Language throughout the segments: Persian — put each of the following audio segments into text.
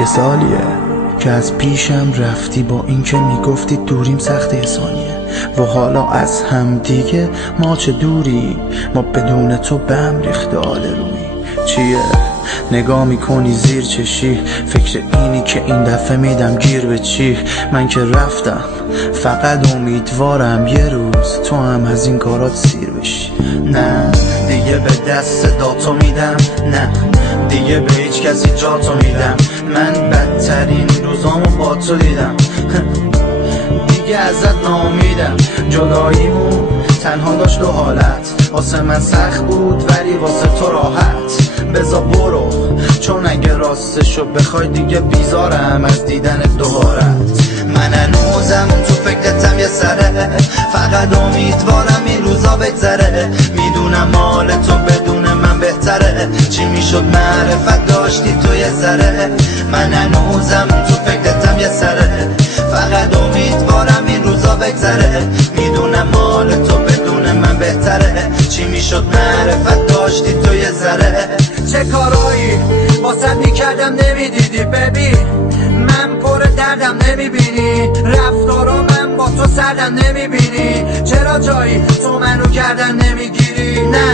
یه سالیه که از پیشم رفتی، با اینکه میگفتی دوریم سخت ثانیه و حالا از هم دیگه ما چه دوری، ما بدون تو به هم ریخته آل روی. چیه نگاه میکنی زیر چشی، فکر اینی که این دفعه میدم گیر به چی؟ من که رفتم فقط امیدوارم یه روز تو هم از این کارات سیر بشی. نه دیگه به دست داتو میدم، نه دیگه به هیچ کسی جاتو میدم. من بدترین روزامو با تو دیدم دیگه ازت ناامیدم. جداییمون تنها داشت دو حالت، واسه من سخت بود ولی واسه تو راحت. بذار برو چون اگه راستشو بخوای دیگه بیزارم از دیدن دوبارت. من هنوزم تو فکرتم یه سره، فقط امیدوارم این روزا بگذره. میدونم مال تو بدون من بهتره، چی میشد معرفت داشتی تو یه ذره. من هنوزم تو فکرتم یه سره، فقط امیدوارم این روزا بگذره. میدونم مال تو بدون من بهتره، چی میشد معرفت داشتی تو یه ذره. چه کارایی واسه میکردم نمیدیدی ببین، من پر دردم نمیبینی، رفتارا من با تو سردم نمیبینی. چرا جایی تو منو گردن نمیگیری؟ نه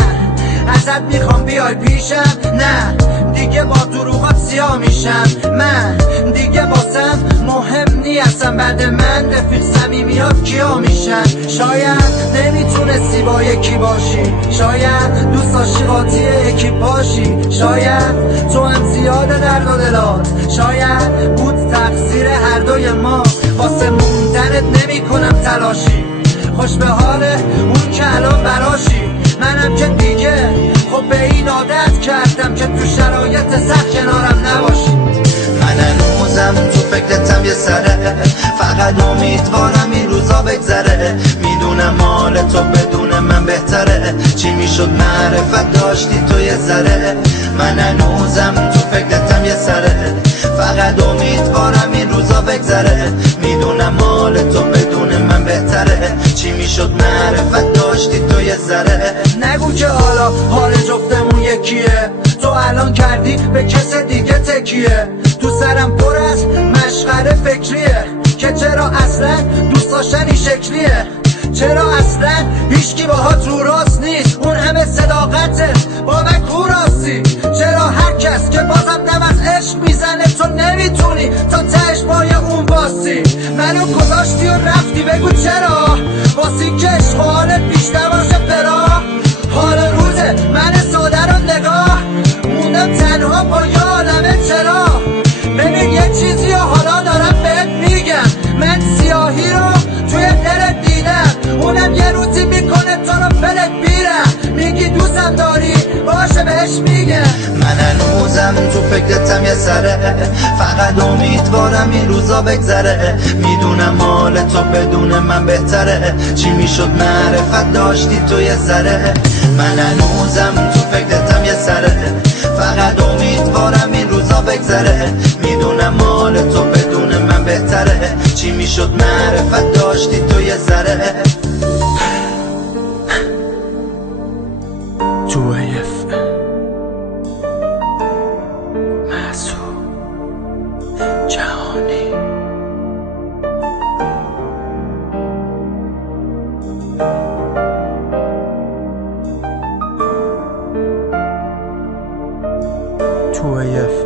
ازت میخوام بیای پیشم، نه دیگه با دروغات سیاه میشم. من دیگه واسم مهم نیستم، بعد من رفیق صمیمیات کیا میشن. شاید نمیتونستی با یکی باشی، شاید دوست داشتی قاطی یکی باشی، شاید تو هم زیاده درد و دلات، شاید بود تقصیر هر دوی ما. واسه موندنت نمی کنم تلاشی، خوش به حال اون که الان براشی. منم که دیگه خب به این عادت کردم که تو شرایط سخت کنارم نباشی. من هنوزم تو فکرتم یه سره، فقط امیدوارم این روزا بگذره. میدونم مال تو بدون من بهتره، چی میشد معرفت داشتی تو یه ذره. من هنوزم تو فکرتم یه سره، فقط امیدوارم این روزا بگذره. میدونم مال تو بدون من بهتره، چی میشد معرفت داشتی تو یه ذره. نگو که حالا حال جفتمون یکیه، تو الان کردی به کس دیگه تکیه. تو سرم پر از مشغله فکریه که چرا اصلا دوست داشتن این شکلیه، چرا اصلا هیچکی باهات رو راست نیست، اون همه صداقته با من کو راستی. چرا هر کس که بازم دم از عشق میزنه تو نمیتونی تا تهش پای اون باسی. منو گذاشتی و رفتی بگو چرا، واسی که عشق حالت بیشتر باشه فرا. حال روزه من ساده رو نگاه موندم تنها با یه عالمه چرا. ببین یه چیزی و حالا دارم بهت میگم، من سیاهی رو توی دلت دیدم، اونم یه روزی میکنه تو رو فلت بیرم. میگی دوستم داری باشه بهش میگم. من هنوزم تو فکرتم یه سره، فقط امیدوارم این روزا بگذره. میدونم مال تو بدون من بهتره، چی میشد معرفت داشتی تو یه ذره. من هنوزم تو فکرتم یه سره، فقط امیدوارم این روزا بگذره. میدونم مال تو بدون من بهتره، چی میشد معرفت داشتی تو یه ذره. جویف محسوب جهانی. جویف